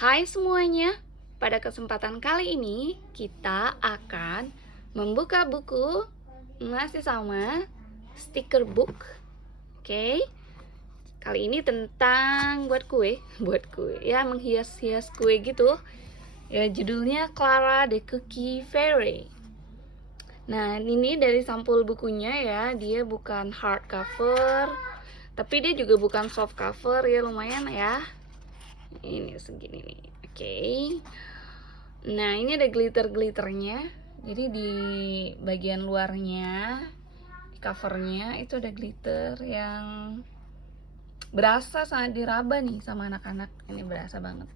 Hai semuanya, pada kesempatan kali ini kita akan membuka buku masih sama stiker book. Oke, kali ini tentang buat kue ya, menghias-hias kue gitu. Ya, judulnya Clara the Cookie Fairy. Nah, ini dari sampul bukunya ya, dia bukan hardcover, tapi dia juga bukan soft cover ya, lumayan ya. Ini segini nih. Oke. Nah, ini ada glitter-glitternya. Jadi di bagian luarnya, di covernya itu ada glitter yang berasa sangat diraba nih sama anak-anak. Ini berasa banget.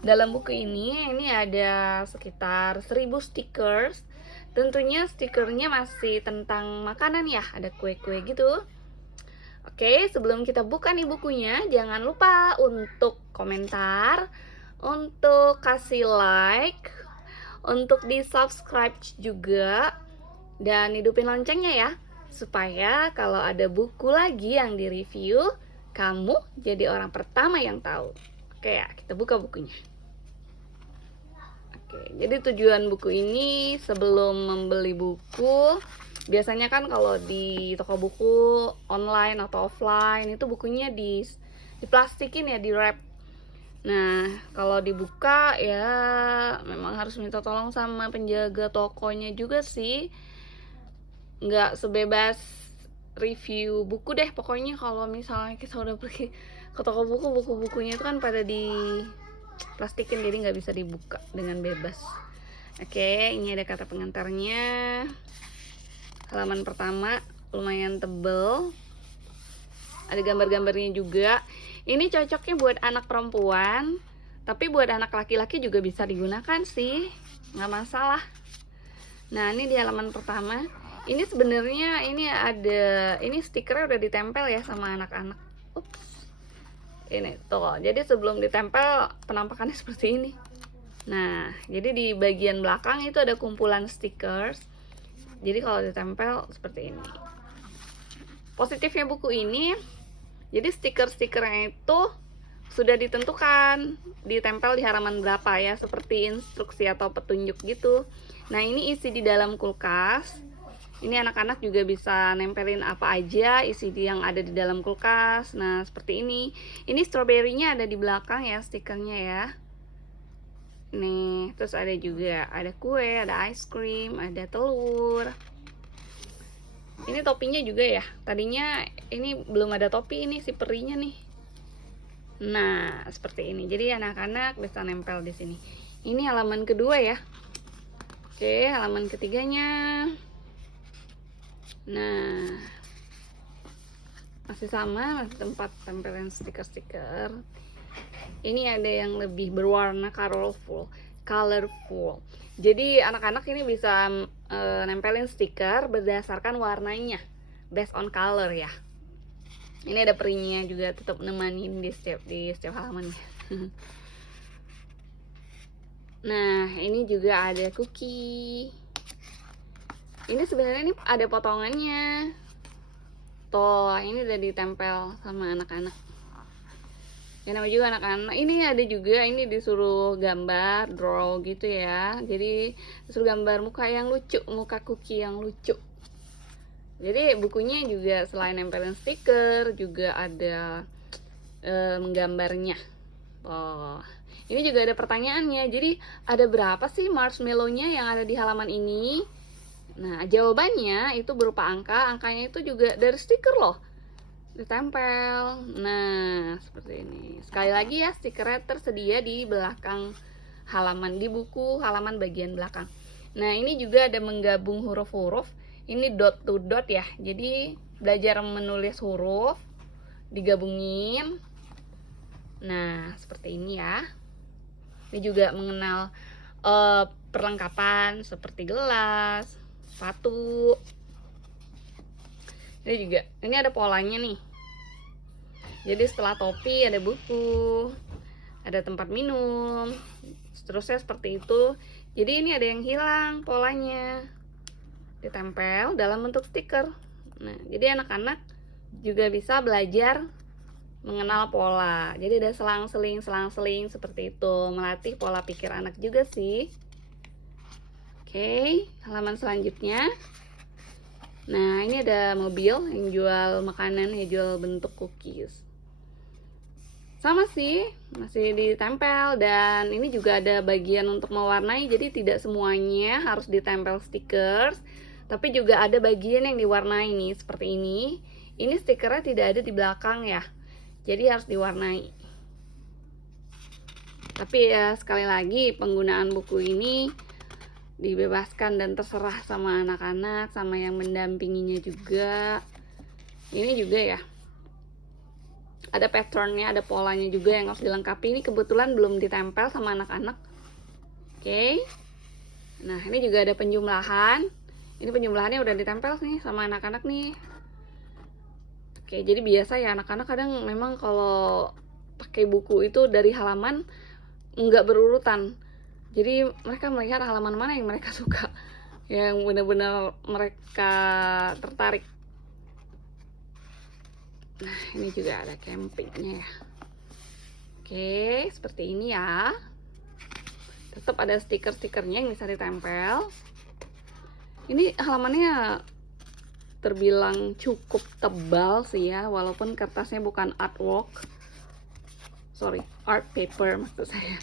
Dalam buku ini ada sekitar 1000 stickers. Tentunya stikernya masih tentang makanan ya, ada kue-kue gitu. Oke, sebelum kita buka nih bukunya, jangan lupa untuk komentar, untuk kasih like, untuk di subscribe juga, dan hidupin loncengnya ya, supaya kalau ada buku lagi yang di review, kamu jadi orang pertama yang tahu. Oke ya, kita buka bukunya. Oke, jadi tujuan buku ini sebelum membeli buku, biasanya kan kalau di toko buku online atau offline itu bukunya diplastikin ya, di wrap. Nah, kalau dibuka ya memang harus minta tolong sama penjaga tokonya juga sih. Nggak sebebas review buku deh pokoknya. Kalau misalnya kita udah pergi ke toko buku, buku-bukunya itu kan pada diplastikin, jadi nggak bisa dibuka dengan bebas. Oke, ini ada kata pengantarnya. Halaman pertama lumayan tebel, ada gambar-gambarnya juga. Ini cocoknya buat anak perempuan, tapi buat anak laki-laki juga bisa digunakan sih, nggak masalah. Nah, ini di halaman pertama, ini sebenarnya ini stikernya udah ditempel ya sama anak-anak. Ups, ini tuh, jadi sebelum ditempel penampakannya seperti ini. Nah, jadi di bagian belakang itu ada kumpulan stickers. Jadi kalau ditempel seperti ini. Positifnya buku ini, jadi stiker-stikernya itu sudah ditentukan, ditempel di halaman berapa ya, seperti instruksi atau petunjuk gitu. Nah, ini isi di dalam kulkas. Ini anak-anak juga bisa nempelin apa aja isi yang ada di dalam kulkas. Nah, seperti ini. Ini stroberinya ada di belakang ya, stikernya ya. Nih, terus ada juga ada kue, ada ice cream, ada telur. Ini topinya juga ya. Tadinya ini belum ada topi, ini si perinya nih. Nah, seperti ini. Jadi anak-anak bisa nempel di sini. Ini halaman kedua ya. Oke, halaman ketiganya. Nah, masih sama, masih tempat tempelan stiker-stiker. Ini ada yang lebih berwarna colorful. Jadi anak-anak ini bisa nempelin stiker berdasarkan warnanya, based on color ya. Ini ada perinya juga, tetap nemanin di setiap halamannya. Nah, ini juga ada cookie. Ini sebenarnya ini ada potongannya. Tuh, ini udah ditempel sama anak-anak. Ya, namanya juga anak-anak. Ini ada juga, ini disuruh gambar, draw gitu ya. Jadi disuruh gambar muka yang lucu, muka cookie yang lucu. Jadi bukunya juga selain nempelin stiker, juga ada menggambarnya. Oh, ini juga ada pertanyaannya. Jadi ada berapa sih marshmallow-nya yang ada di halaman ini? Nah, jawabannya itu berupa angka. Angkanya itu juga dari stiker loh, ditempel. Nah, seperti ini. Sekali lagi ya, stikernya tersedia di belakang halaman, di buku halaman bagian belakang. Nah, ini juga ada menggabung huruf-huruf. Ini dot to dot ya. Jadi belajar menulis huruf digabungin. Nah, seperti ini ya. Ini juga mengenal perlengkapan seperti gelas, sepatu. Ini juga, ini ada polanya nih. Jadi setelah topi ada buku, ada tempat minum, seterusnya seperti itu. Jadi ini ada yang hilang polanya, ditempel dalam bentuk stiker. Nah, jadi anak-anak juga bisa belajar mengenal pola. Jadi ada selang-seling seperti itu, melatih pola pikir anak juga sih. Oke, halaman selanjutnya. Nah, ini ada mobil yang jual makanan, yang jual bentuk cookies. Sama sih, masih ditempel, dan ini juga ada bagian untuk mewarnai, jadi tidak semuanya harus ditempel stickers, tapi juga ada bagian yang diwarnai nih, seperti ini. Ini stikernya tidak ada di belakang ya, jadi harus diwarnai. Tapi ya sekali lagi, penggunaan buku ini dibebaskan dan terserah sama anak-anak, sama yang mendampinginya juga. Ini juga ya, ada patternnya, ada polanya juga yang harus dilengkapi. Ini kebetulan belum ditempel sama anak-anak. Oke. Nah, ini juga ada penjumlahan. Ini penjumlahannya udah ditempel nih sama anak-anak nih. Oke, jadi biasa ya anak-anak kadang memang kalau pakai buku itu dari halaman nggak berurutan. Jadi mereka melihat halaman mana yang mereka suka, yang benar-benar mereka tertarik. Nah, ini juga ada campingnya ya. Oke, seperti ini ya. Tetap ada stiker-stikernya yang bisa ditempel. Ini halamannya terbilang cukup tebal sih ya, walaupun kertasnya bukan art paper maksud saya.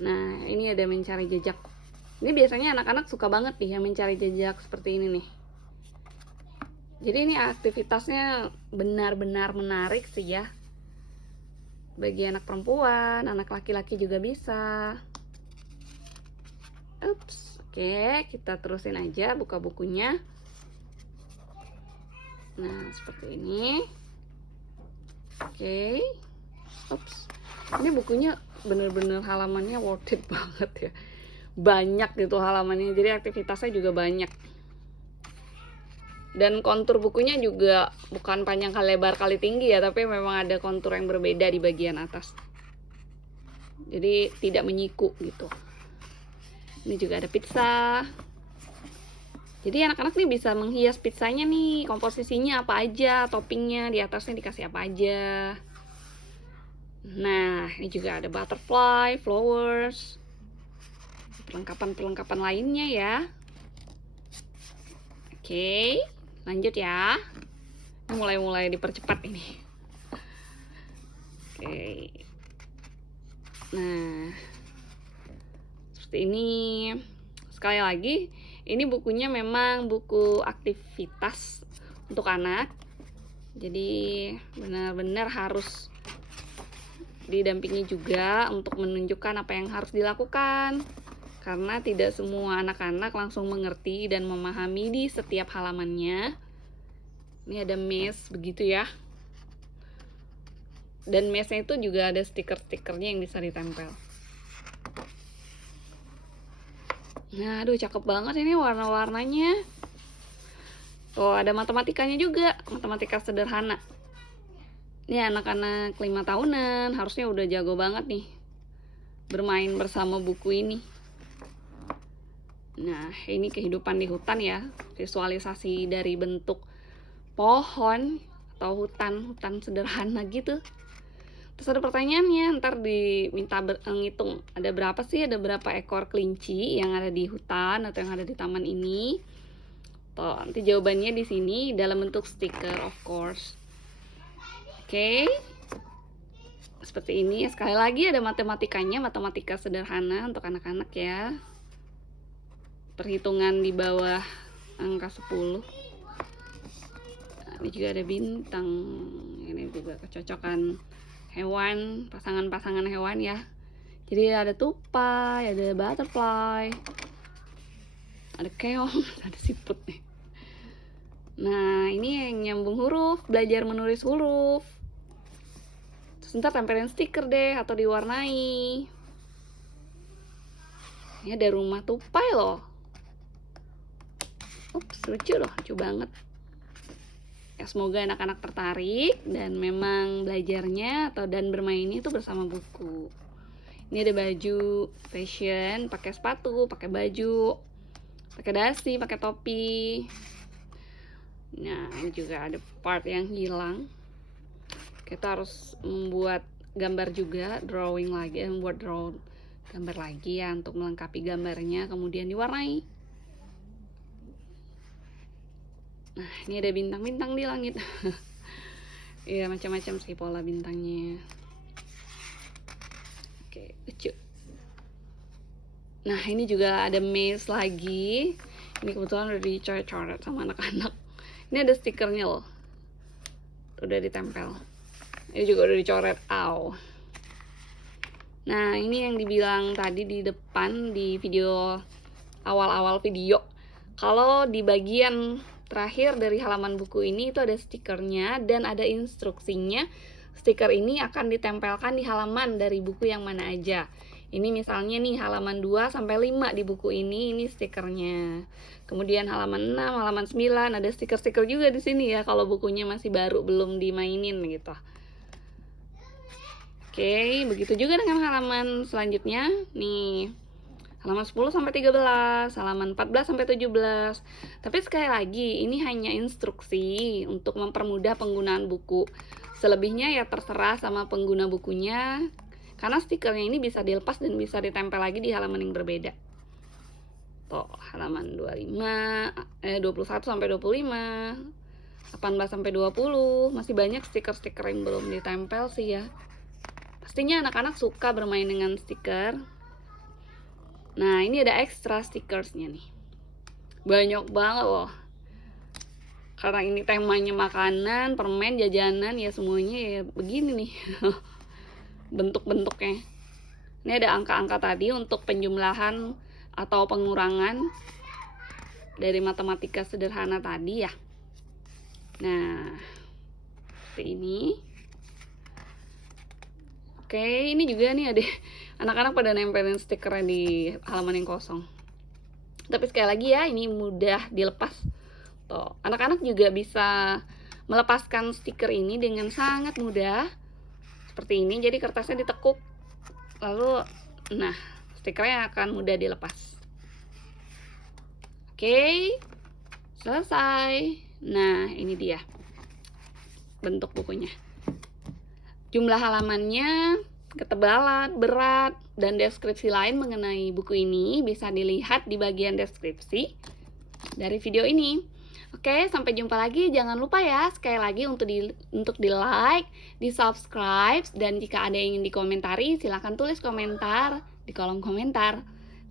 Nah, ini ada mencari jejak. Ini biasanya anak-anak suka banget nih yang mencari jejak seperti ini nih. Jadi ini aktivitasnya benar-benar menarik sih ya. Bagi anak perempuan, anak laki-laki juga bisa. Oke, kita terusin aja buka bukunya. Nah, seperti ini. Oke. Ini bukunya bener-bener halamannya worth it banget ya, banyak gitu halamannya, jadi aktivitasnya juga banyak, dan kontur bukunya juga bukan panjang kali lebar kali tinggi ya, tapi memang ada kontur yang berbeda di bagian atas, jadi tidak menyiku gitu. Ini juga ada pizza, jadi anak-anak nih bisa menghias pizzanya nih, komposisinya apa aja, toppingnya di atasnya dikasih apa aja. Nah, ini juga ada butterfly, flowers, perlengkapan-perlengkapan lainnya ya. Oke, lanjut ya. Ini mulai dipercepat ini. Oke. Nah, seperti ini. Sekali lagi, ini bukunya memang buku aktivitas untuk anak. Jadi benar-benar harus didampingi juga untuk menunjukkan apa yang harus dilakukan, karena tidak semua anak-anak langsung mengerti dan memahami di setiap halamannya. Ini ada mesh begitu ya, dan meshnya itu juga ada stiker-stikernya yang bisa ditempel. Nah, aduh cakep banget ini warna-warnanya. Oh, ada matematikanya juga, matematika sederhana. Ini anak-anak 5 tahunan harusnya udah jago banget nih bermain bersama buku ini. Nah, ini kehidupan di hutan ya, visualisasi dari bentuk pohon atau hutan sederhana gitu. Terus ada pertanyaannya, ntar diminta ngitung ada berapa ekor kelinci yang ada di hutan atau yang ada di taman ini. Tuh, nanti jawabannya di sini dalam bentuk stiker, of course. Oke, seperti ini. Sekali lagi ada matematikanya, matematika sederhana untuk anak-anak ya. Perhitungan di bawah angka 10. Nah, ini juga ada bintang. Ini juga kecocokan hewan, pasangan-pasangan hewan ya. Jadi ada tupai, ada butterfly, ada keong, ada siput nih. Nah, ini yang nyambung huruf, belajar menulis huruf. Terus ntar tempelin stiker deh atau diwarnai. Ini ada rumah tupai loh. Lucu loh, lucu banget. Ya, semoga anak-anak tertarik dan memang belajarnya dan bermainnya itu bersama buku. Ini ada baju fashion, pakai sepatu, pakai baju, pakai dasi, pakai topi. Nah, ini juga ada part yang hilang. kita harus membuat gambar juga, drawing lagi, membuat gambar lagi ya untuk melengkapi gambarnya, kemudian diwarnai. Nah, ini ada bintang-bintang di langit. Ya, macam-macam sih pola bintangnya. Oke, lucu. Nah, ini juga ada maze lagi. Ini kebetulan udah dicoret-coret sama anak-anak. Ini ada stikernya loh. Udah ditempel. Ini juga udah dicoret. Aw. Nah, ini yang dibilang tadi di depan di video awal-awal video. Kalau di bagian terakhir dari halaman buku ini itu ada stikernya dan ada instruksinya. Stiker ini akan ditempelkan di halaman dari buku yang mana aja. Ini misalnya nih halaman 2 sampai 5 di buku ini stikernya. Kemudian halaman 6, halaman 9 ada stiker-stiker juga di sini ya kalau bukunya masih baru belum dimainin gitu. Oke, begitu juga dengan halaman selanjutnya. Nih, halaman 10 sampai 13, halaman 14 sampai 17. Tapi sekali lagi, ini hanya instruksi untuk mempermudah penggunaan buku. Selebihnya ya terserah sama pengguna bukunya. Karena stikernya ini bisa dilepas dan bisa ditempel lagi di halaman yang berbeda. Tuh, halaman 21 sampai 25, 18 sampai 20. Masih banyak stiker-stiker yang belum ditempel sih ya. Pastinya anak-anak suka bermain dengan stiker. Nah, ini ada extra stickersnya nih. Banyak banget loh. Karena ini temanya makanan, permen, jajanan, ya semuanya ya begini nih. Bentuk-bentuknya. Ini ada angka-angka tadi untuk penjumlahan atau pengurangan dari matematika sederhana tadi ya. Nah, seperti ini. Oke, ini juga nih ada anak-anak pada nempelin stikernya di halaman yang kosong. Tapi sekali lagi ya, ini mudah dilepas. Tuh, anak-anak juga bisa melepaskan stiker ini dengan sangat mudah. Seperti ini, jadi kertasnya ditekuk. Lalu, nah, stikernya akan mudah dilepas. Oke, selesai. Nah, ini dia bentuk bukunya. Jumlah halamannya, ketebalan, berat, dan deskripsi lain mengenai buku ini bisa dilihat di bagian deskripsi dari video ini. Oke, sampai jumpa lagi. Jangan lupa ya, sekali lagi untuk di like, di subscribe, dan jika ada yang ingin dikomentari, silahkan tulis komentar di kolom komentar.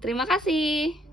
Terima kasih.